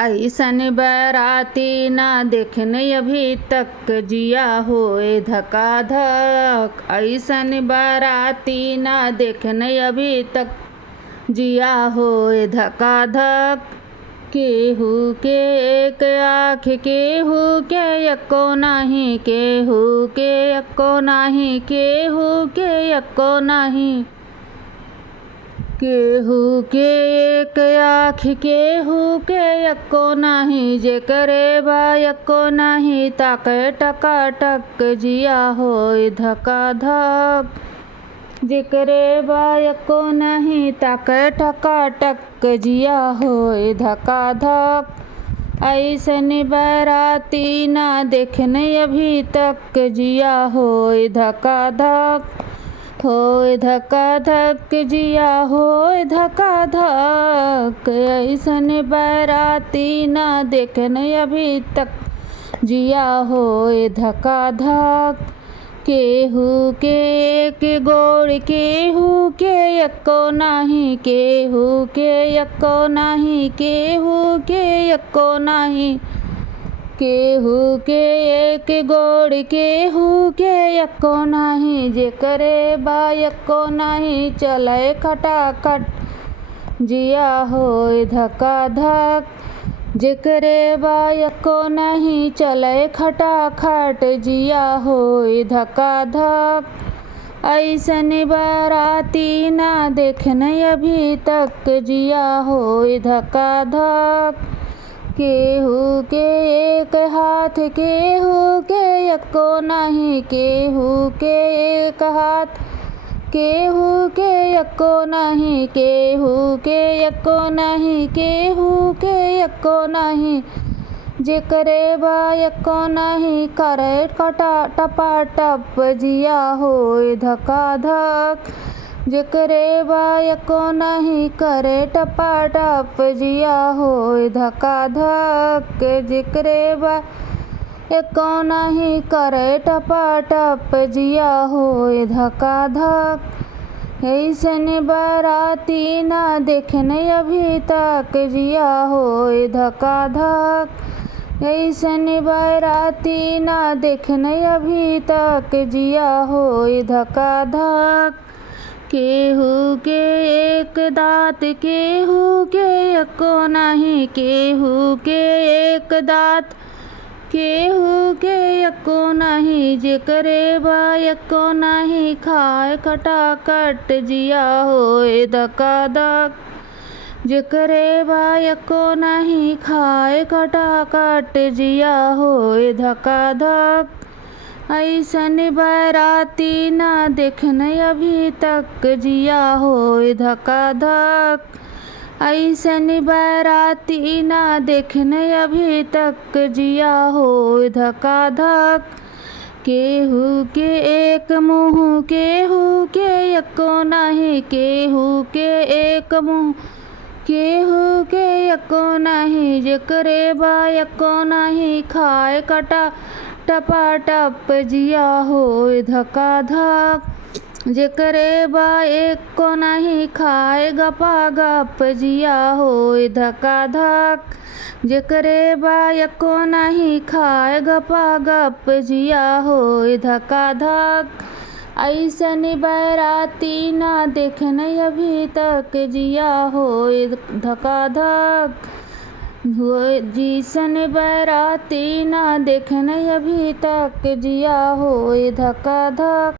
ऐसन बाराती ना देखने अभी तक जिया होए धका धक। ऐसन बाराती ना देखने अभी तक जिया होए धका धक। केहू के एक आँख केहू के एको नाही, केहू के एको नाही, केहू के एको नाही। केहू के एक आँख केहू के एको नाही, जेकरे बा एको नाही ताके टकाटक जिया होए धका धक। जेकरे बा एको नाही ताके टकाटक जिया होए धका धक। ऐसन बाराती ना देखने अभी तक जिया होए धका धक। होए धका धक जिया होए धका धक। ऐसन बाराती ना देखने अभी तक जिया होए धका धक। केहू के एक गोड़ केहू के एको नाही, केहू के एको नाही, केहू के एको नाही। केहू के एक गोड़ केहू के एको नाही, जेकरे बा एको नाही चले खटाखट जिया होए धका धक। जेकरे बा एको नाही चले खटाखट जिया होए धका धक। ऐसन बाराती ना देखने अभी तक जिया होए धका धक। केहू के एक हाथ केहू के एको नाही, केहू के एक हाथ केहू के एको नाही, केहू के एको नाही, केहू के एको नाही। जेकरे बा एको नाही करे टपाटप जिया होए धका धक। जेकरे बा एको नाही करे टपाटप जिया होए धका धक। जेकरे बा एको नाही करे टपाटप जिया होए धका धक। ऐसन बाराती ना देखने अभी तक जिया होए धका धक। ऐसन बाराती ना देखने अभी तक जिया होए धका धक। केहू के एक दाँत केहू के एको नाही, केहू के एक दाँत केहू के एको नाही। जेकरे बा एको नाही खाए खटाखट जिया होए धका धक। जेकरे बा एको नाही खाए खटाखट जिया होए धका धक। ऐसन बाराती ना देखने अभी तक जिया होए धका धक। ऐसन बाराती ना देखने अभी तक जिया होए धका धक। केहू के एक मुँह केहू के एको नाही, केहू के एक मुँह केहू के एको नाही। जेकरे बा एको नाही खाए टपाटप जिया होए धका धक। जेकरे बा एको नाही खाए गपागप जिया होए धका धक। जेकरे बा एको नाही खाए गपागप जिया होए धका धक। ऐसन बाराती ना देखने अभी तक जिया होए धका धक। जैसन बाराती ना देखने अभी तक जिया होए धका धक।